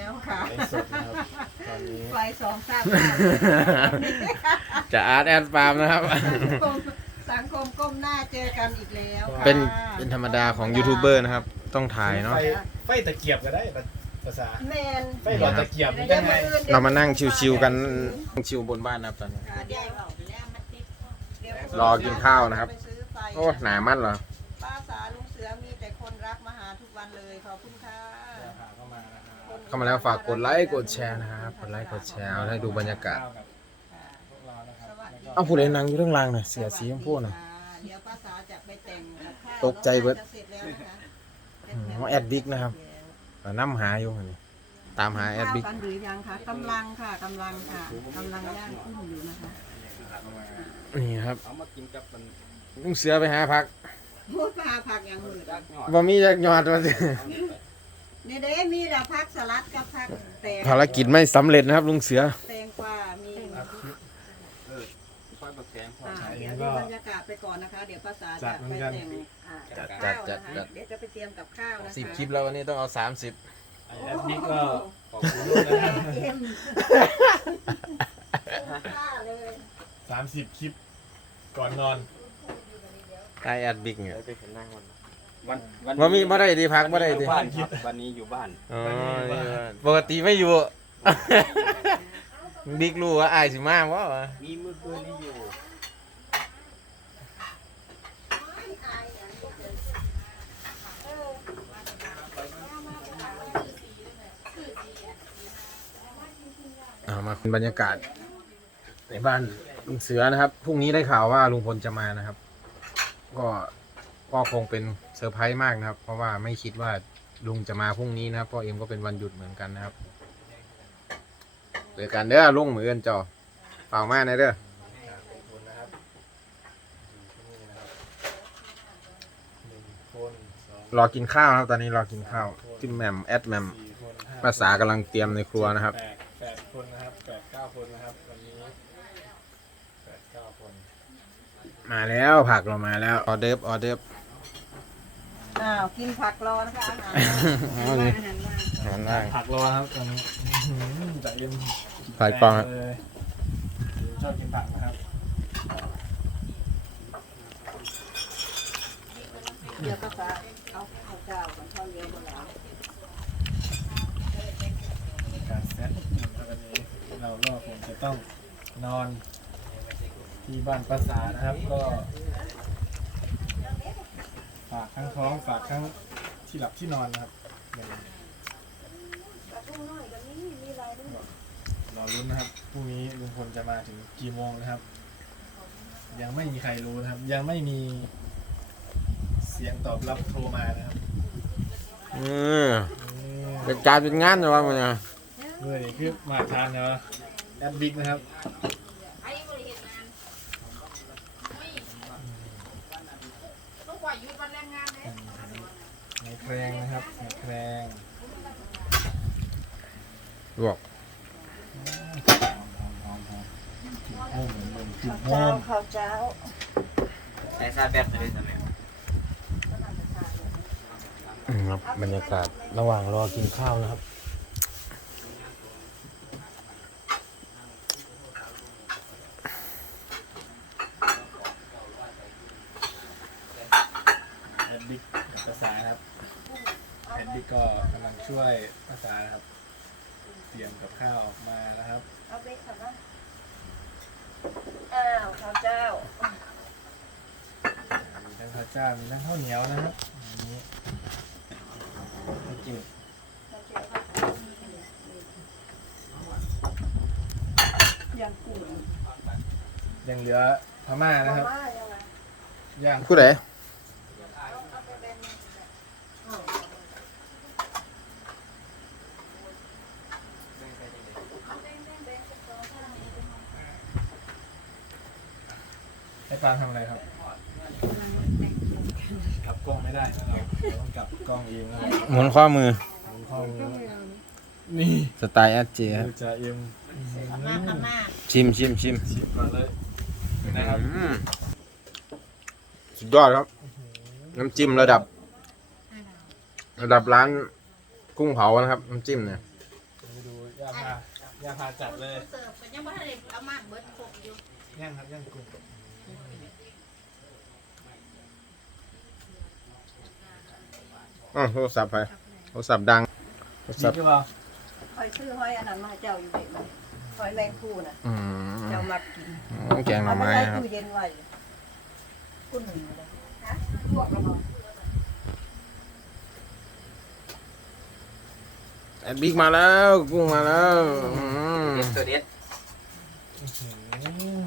แล้วค่ะไลฟ์สดนะครับตอนนี้ ไฟสองสามจะอาร์ตแอดฟาร์มนะครับ สังคมสังคมก้มหน้าเจอกันอีกแล้วค่ะเป็นเป็นธรรมดาของยูทูบเบอร์นะครับ ต้องถ่ายเนาะ ไฟไฟตะเกียบก็ได้ภาษา แมนไฟหลอดตะเกียบนี่เดี๋ได้ยวไงมืออื่เรามานั่งชิวๆกันชิวบนบ้านนะครับตอนนี้ ค่ะเดี๋ยวเดี๋ยวรอกินข้าวนะครับ ไปซื้อไฟโอ้หนามั่นเหรอ ป้าสาลุงเสือมีแต่คนรักมาหาทุกวันเลยขอบคุณค่ะ เข้ามานะครับ เข้ามาแล้วฝากกดไลค์กดแชร์นะครับกดไลค์กดแชร์เอาให้ดูบรรยากาศข้วกับพวกเรานะครับแล้วก็เอาผู้ใดนั่งอยู่ข้างล่างหน่อยเสียสีชมพูหน่อยค่ะเดี๋ยวป้าสาจะไปแต่งกับข้าวตกใจเบิดจะเสร็จแล้วนะคะอืมว่าแอดดิกนะครับแต่น้ำหาอยู่อันนี้ตามหาแอดบิ๊กข้าวกันหรือยังคะกำลังค่ะกำลังค่ะกำลังย่างกุ้งอยู่นะคะนี่ครับเอามากินกับมันลุงเสือไปหาพักพูดมาผักอย่างอื่นจักหน่อยบ่มีจักยอดมาสิ นี่เด้มีแต่ผักสลัดกับผักแตงภารกิจไม่สำเร็จนะครับ ลุงเสือ แตงกวามีเออซอยบะแกงพอ อ่าเดี๋ยวดูบรรยากาศไปก่อนนะคะ เดี๋ยวภาษาจะไปแต่งอ่าจัดข้าวจัดนะคะจัด เดี๋ยวจะไปเตรียมกับข้าวนะคะสิบคลิปแล้ววันนี้ต้องเอาสามสิบไอแอดมิกก็ขอบคุณด้วยนะครับเอ็มข้าวเลยสามสิบคลิปก่อนนอนใต้แอดบิ๊กเนี่ย ได้ไปเห็นหน้าวัน วันวันบ่มีบ่ได้ดีพักบ่ได้ดีบ้านครับวันนี้อยู่บ้าน อ๋อนี่ว่าปกติไม่อยู่ บิ๊กรู้ว่าอายสิมาบ่วะมีมือคืนนี้อยู่เอามาคุณบรรยากาศ ในบ้านลุงเสือนะครับพรุ่งนี้ได้ข่าวว่าลุงพลจะมานะครับ ก็ ก็คงเป็นเซอร์ไพรส์มากนะครับ เพราะว่าไม่คิดว่าลุงจะมาพรุ่งนี้นะครับเพราะเอ็มก็เป็นวันหยุดเหมือนกันนะครับเจอกันเด้อลุงเหมือนจอเปล่ามานะเด้อขอบคุณนะครับนี่นะครับหนึ่งคนสองรอกินข้าวนะครับตอนนี้รอกินข้าวที่แหมมแอดแหมมสี่คนห้ภาษากำลังเตรียมในครัวนะครับแปดคนนะครับแปดเก้าคนนะครับวันนี้แปดเก้าคน มาแล้วผักเรามาแล้วออเดิร์ฟออเดิร์ฟอ้าวกินผักรอนะคะอาหารอ๋อนี่อาหารว่างอาหารว่างผักรอครับตอนนี้อื้อหือจะเอ็มผักกองครับเลยชอบกินผักนะครับเดี๋ยวภาษาเอาข้าวเจ้ากับข้าวเหนียวโบราณการเซตนะครับวันนี้เราก็คงจะต้องนอน ที่บ้านภาษานะครับก็ฝากทั้งท้องฝากทั้งที่หลับที่นอนนะครับหนึ่งรอรุ้นนะครับพรุ่งนี้ลุงพลจะมาถึงกี่โมงนะครับ ยังไม่มีใครรู้นะครับ ยังไม่มีเสียงตอบรับโทรมานะครับอืมอืมเป็นการเป็นงานนะว่ามันเนี่ยด้วยนี่คือมาทานเนาะแอดบิ๊กนะครับ ใน แครงนะครับในแครงลวกโอ้เหมือนเหมือนจุดโฮเจ้ามข้าวเจ้าใส่ซาแบตเลยใช่ไหมอืมครับบรรยากาศระหว่างรอกินข้าวนะครับแอดบิ๊กกับภาษานะครับ แอดบิ๊กก็กำลังช่วยภาษานะครับ เตรียมกับข้าวออกมานะครับ เอาไปค่ะนะอ้าวข้าวเจ้า มีทั้งข้าวเจ้ามีทั้งข้าวเหนียวนะครับอันนี้ไม่กินยังกุ้งยังเหลือพม่านะครับมายังไงย่างผู้ใด ให้ปลาทำอะไรครับกลับกล้องไม่ได้นะเราเราต้องกลับกล้องเองนะครับหมุนข้อมือหมุนข้อมือนี่สไตล์แอดเจครับดูจ่าเอ็มมาค่ะมาชิมชิมชิมชิมก่อนเลยนะครับอืมสุดยอดครับ น้ำจิ้มระดับ ระดับร้านกุ้งเผานะครับ น้ำจิ้มเนี่ยอย่าพาอย่าพาจัดเลยเสิร์ฟก็ยังไม่ทันได้เอามาเบิดครบอยู่ย่างครับย่างกุ้ง อ๋อโทรศัพท์ไปโทรศัพท์ดังโทรดีศัพท์หรือเปล่าคอยซื้อห้อยอันนั้นมาให้เจ้าอยู่เด็กมันห้อยแมงคู่น่ะอืมเจ้ามากินต้องแกงหน่อไม้เอาครับใส่ตู้เย็นไว้กุ้นหนึ่งเลยฮะลวกกระบอกแอดบิ๊กมาแล้ว กุ้งมาแล้วอืมเด็ดตัวเด็ดอืม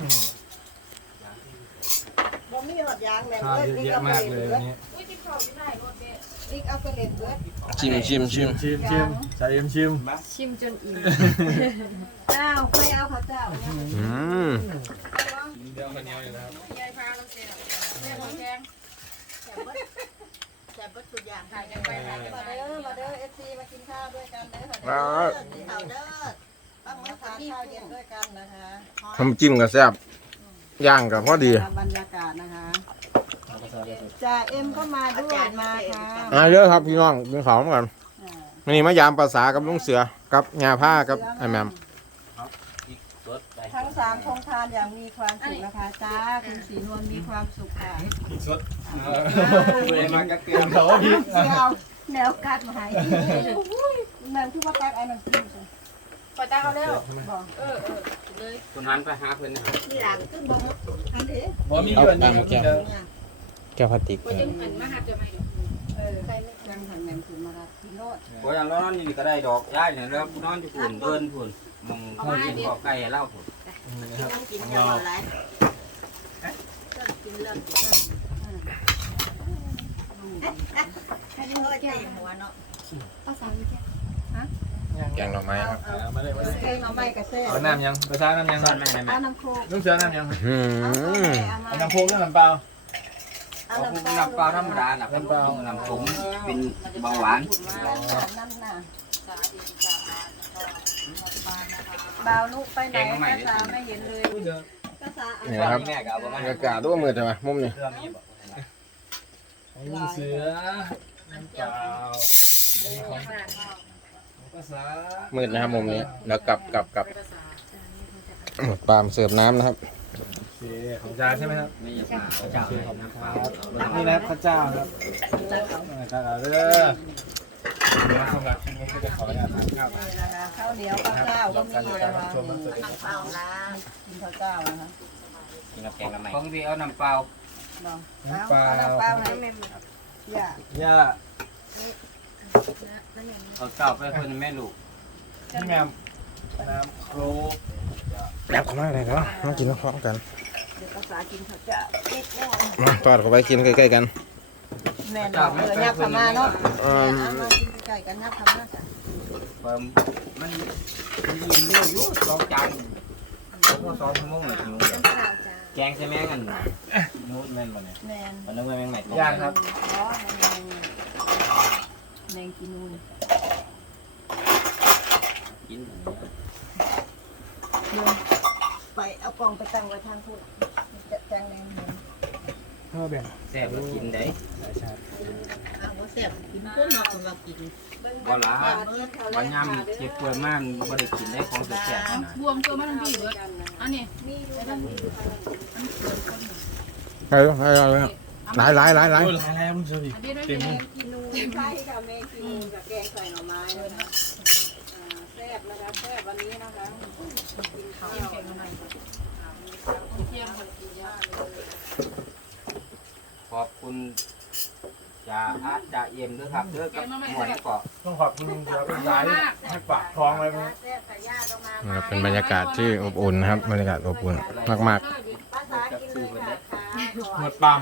บ่มีหอด ยางแมงข้าวเอ้ยเยอะแยะมากเลยวันนี้อุ้ยที่เขาอยู่ได้รถเด้อีกเอากระเด็นเบิดชิมชิมชิมชิมชิมใส่เอ็มชิมชิมจนอิ่มเจ้าเคยเอาข้าวเจ้าเนี่ยอืมเดี๋ยวคนเหนียวอยู่นะครับยายพาเราเสียแม่ของแพงแต่เบิดแต่เบิดตัวอย่างถ่ายกันไปถ่ายกันมามาเด้อมาเด้อเอฟซีมากินข้าวด้วยกันเด้อค่ะครัเด้อบกินข้าวเด้อต้องมาทานข้าวเย็นด้วยกันนะคะน้ำจิ้มกับแซ่บ ย่างกับพอดีตามบรรยากาศนะคะเอาภาษาเดียวกันจ่าเอ็มก็มาด้วยมาค่ะอ่าเยอะครับพี่น้องกินข้าวกันอ่าวันนี้มายามภาษากับลุงเสือกับงาผ้ากับไอ้แหมมอีกสดไปทั้งสามคงทานอย่างมีความสุขนะคะจ้าคุณสีนวลมีความสุขค่ะพริกสดเลยมาก็เกลือเขาว่าพริกเดี๋ยวแนวกัดมาให้นั่นที่ว่ากัดไอ้นั่นกินสิ ปล่อยตาเขาแล้วบอกเออเออเลยคุณหันไปหาเพื่อนนะครับที่หลังขึ้นบอกอันนี้บ่มีอยู่อันนี้ครับแก้วพลาสติก ก็ยังหันมาหัดจะไม่เออยังหันแมงคือมารับพี่โนดโอ้ยนอนนี่ก็ได้ดอกย้ายเนี่ยแล้วนอนอยู่ฝุ่นเดินฝุ่นมองเข้ากินขอไก่เล่าฝุ่นนี่นะครับกินของยาเราอะไรก็กินเลิกกินแค่นี้ก็ใจหัวเนาะแแกงหน่อไม้ครับเอามาเลยมาเลยเองเอาไม้กระเซ่เอาน้ำยังภาษาน้ำยังนแม่ไหมเอาน้ำโคกลุงเสือน้ำยังอืมเอาน้ำโค้กน้ำเปล่าเอาน้ำพวกนำเปล่าธรรมดาน่ะเป็นน้ำผมเป็นเบาหวานนั่นน่ะบ่าวนุไปไหนภาษาไม่เห็นเลยนี่ครับแม่กาประบรรยากาศตัวมืดใช่ไหมมุมนี้เนี้บ่ของลุงเสือน้ำเปล่า มืดนะครับมุมนี้แล้วกลับกลับกลับหมดปลามเสิร์ฟน้ำนะครับโอเคของจานใช่ไหมครับไม่อยากมาเจ้าของน้ำเปล่านี่นะครับข้าวเจ้าครับข้าวเจ้าเด้อมาสำหรับคลิปนี้ก็จะขออนุญาตทานข้าวนะคะข้าวเหนียวข้าวเจ้าก็มีนะคะชมมันสวัสดีครับข้าวล้างกินข้าวเจ้านะคะกินกับแกงกับไม่ของพี่เอาน้ำเปล่าลองเอาน้ำเปล่าให้อย่าย่า เอาเจ้าไปเพื่อนแม่ลูกพี่แมมน้ำโครกแอบเข้ามาเลยครับมากินพร้อมกันเดี๋ยวภาษากินข้าวเจ้านิดนึงมาตอดเข้าไปกินใกล้ๆกันแม่นบอกเลยยับขมาเนาะอืมเอามากินใกล้กันยับขมาจ้ะเพิ่มมันมันเร็วอยู่สองจานก็สองชั่วโมงเลยหิวแกงใช่ไหมกันนู้นแม่นบ่เนี่ยแม่นมันนึกว่าแม่งใหม่ย่างครับ อ๋อแมง แมงกินูนกินเดินไปเอากล่องไปตั้งไว้ทางพูดจะแจงแมงเห็นเพื่อแบ่งแซ่บก็กินได้สายชาติเอาว่าแซ่บกินเพื่อนเราสำหรับกินบ่ละวันยำเจ็บป่วยมากบ่ได้กินได้ของแซ่บๆนะบวงตัวมันพี่เบิดอันนี้ให้ให้เอาเลย หลายหลายหลายหลายโอ้ยหลายแล้วลุงเสือพี่อันนี้ได้เต็มไหมเลยกินูนใช่ค่ะแมงกินูนกับแกงใส่หน่อไม้ด้วยนะอ่าแซ่บนะคะแซ่บวันนี้นะคะกินข้าวแกงอะไรเที่ยงคนกินยากขอบคุณจ่าอาร์ตจ่าเอ็มด้วยครับเด้อกับหมวยเกาะต้องขอบคุณลุงเสือเป็นสายให้ปากท้องไว้นะแซ่บใส่ย่าก็มานะครับเป็นบรรยากาศที่อบอุ่นนะครับบรรยากาศอบอุ่นมากภาษากินเลยค่ะค่ะหมดปาล์ม